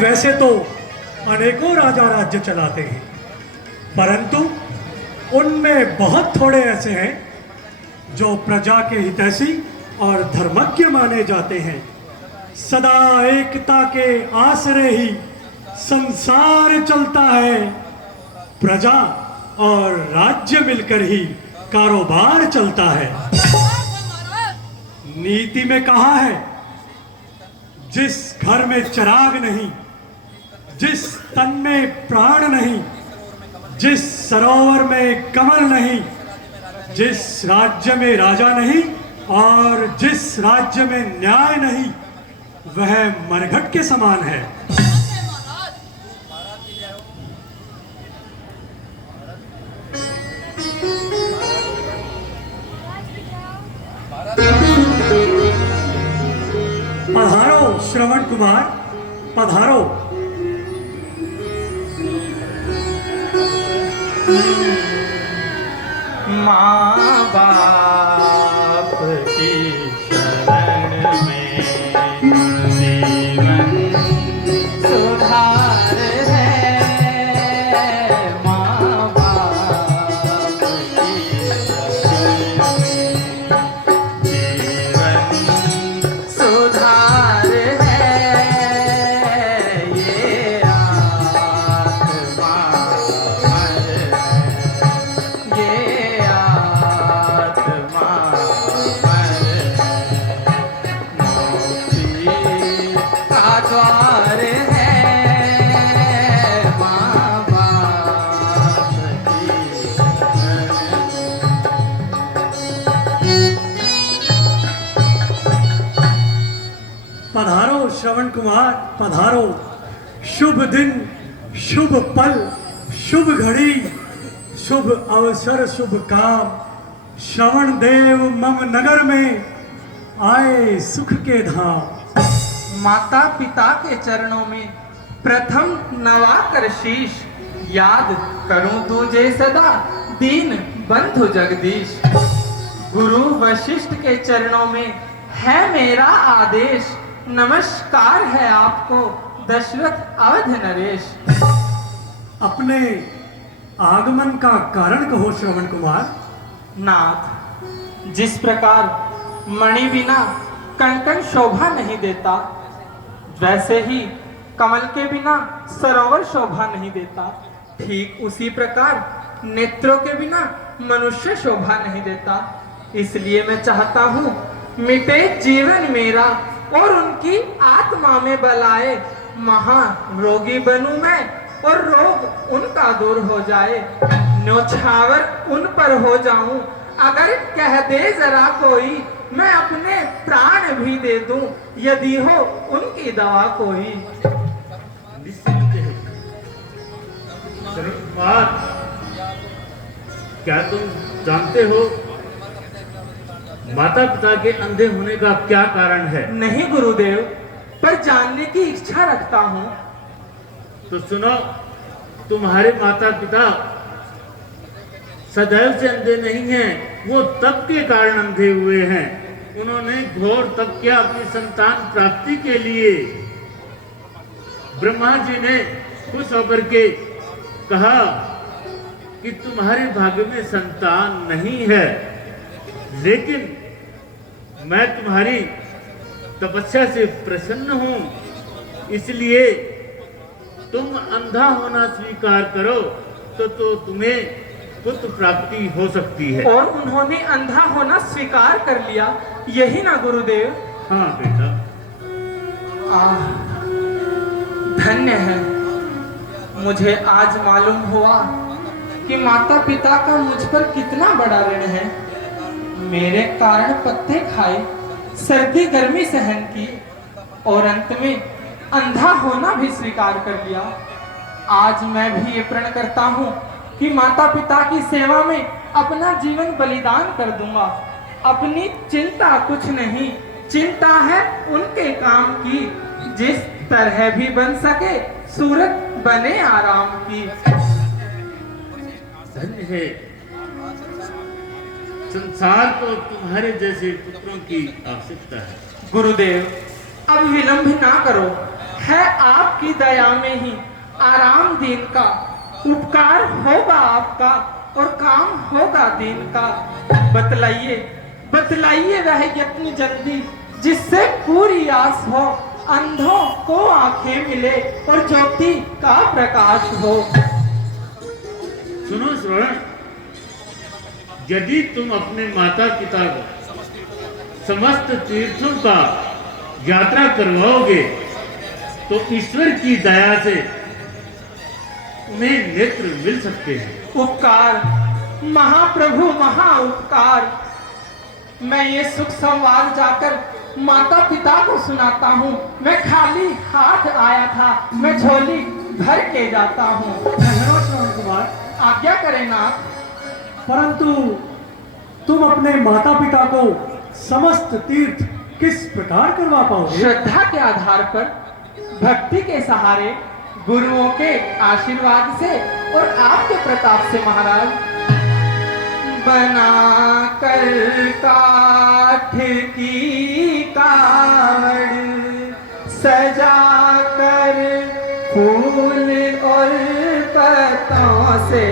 वैसे तो अनेकों राजा राज्य चलाते हैं, परंतु उनमें बहुत थोड़े ऐसे हैं जो प्रजा के हितैषी और धर्मज्ञ माने जाते हैं। सदा एकता के आसरे ही संसार चलता है, प्रजा और राज्य मिलकर ही कारोबार चलता है। नीति में कहा है, जिस घर में चिराग नहीं, जिस तन में प्राण नहीं, जिस सरोवर में कमल नहीं, जिस राज्य में राजा नहीं और जिस राज्य में न्याय नहीं, वह मरघट के समान है। पधारो श्रवण कुमार, पधारो। माँ बाप की शरण में जीवन सुधार है। माँ बाप की शरण में जीवन सुधार है। ये आत्मा मर है, ये आत्मा मर है। मुक्ति का द्वार है, माँ बाप की शरण में। पधारो श्रवण कुमार, पधारो। शुभ दिन, शुभ पल, शुभ घड़ी, शुभ अवसर, शुभ काम। श्रवण देव मम नगर में आए सुख के धाम। माता पिता के चरणों में प्रथम नवा कर शीश, याद करूं तुझे सदा दीन बंधु जगदीश। गुरु वशिष्ठ के चरणों में है मेरा आदेश, नमस्कार है आपको दशरथ अवध नरेश। अपने आगमन का कारण कहो श्रवण कुमार। नाथ, जिस प्रकार मणि बिना कंकण शोभा नहीं देता, वैसे ही कमल के बिना सरोवर शोभा नहीं देता। ठीक उसी प्रकार नेत्रों के बिना मनुष्य शोभा नहीं देता। इसलिए मैं चाहता हूँ मिटे जीवन मेरा और उनकी आत्मा में बल आए। महारोगी बनूं मैं और रोग उनका दूर हो जाए। न्योछावर उन पर हो जाऊं, अगर कह दे जरा कोई, मैं अपने प्राण भी दे दूं यदि हो उनकी दवा कोई। कुमार, क्या तुम जानते हो माता पिता के अंधे होने का क्या कारण है? नहीं गुरुदेव, पर जानने की इच्छा रखता हूँ। तो सुनो, तुम्हारे माता पिता सदैव से अंधे नहीं हैं, वो तप के कारण अंधे हुए हैं। उन्होंने घोर तप किया अपनी संतान प्राप्ति के लिए। ब्रह्मा जी ने खुश होकर के कहा कि तुम्हारे भाग्य में संतान नहीं है, लेकिन मैं तुम्हारी तपस्या से प्रसन्न हूं, इसलिए तुम अंधा होना स्वीकार करो तो तुम्हें पुत्र प्राप्ति हो सकती है। और उन्होंने अंधा होना स्वीकार कर लिया, यही ना गुरुदेव? हाँ बेटा। धन्य है, मुझे आज मालूम हुआ कि माता पिता का मुझ पर कितना बड़ा ऋण है। मेरे कारण पत्ते खाए, सर्दी गर्मी सहन की और अंत में अंधा होना भी स्वीकार कर लिया। आज मैं भी ये प्रण करता हूँ कि माता पिता की सेवा में अपना जीवन बलिदान कर दूंगा। अपनी चिंता कुछ नहीं, चिंता है उनके काम की, जिस तरह भी बन सके सूरत बने आराम की। धन्य है, संसार को तुम्हारे जैसे पुत्रों की आवश्यकता है। गुरुदेव, अब विलंब ना करो, है आपकी दया में ही आराम दिन का, उपकार होगा आपका और काम होगा दिन का। बतलाइए बतलाइए वह यत्न जल्दी, जिससे पूरी आस हो, अंधों को आंखें मिले और ज्योति का प्रकाश हो। सुनो श्रवण, यदि तुम अपने माता पिता को समस्त तीर्थों का यात्रा करवाओगे तो ईश्वर की दया से उन्हें नेत्र मिल सकते हैं। उपकार महाप्रभु, महा उपकार। मैं ये सुख संवाद जाकर माता पिता को सुनाता हूँ। मैं खाली हाथ आया था, मैं झोली भर के जाता हूँ। धन्यवाद श्रवण कुमार। आज्ञा करें नाथ। परंतु तुम अपने माता पिता को समस्त तीर्थ किस प्रकार करवा पाओगे? श्रद्धा के आधार पर, भक्ति के सहारे, गुरुओं के आशीर्वाद से और आपके प्रताप से महाराज। बना कर काठ की कावड़, सजा कर फूल और पत्तों से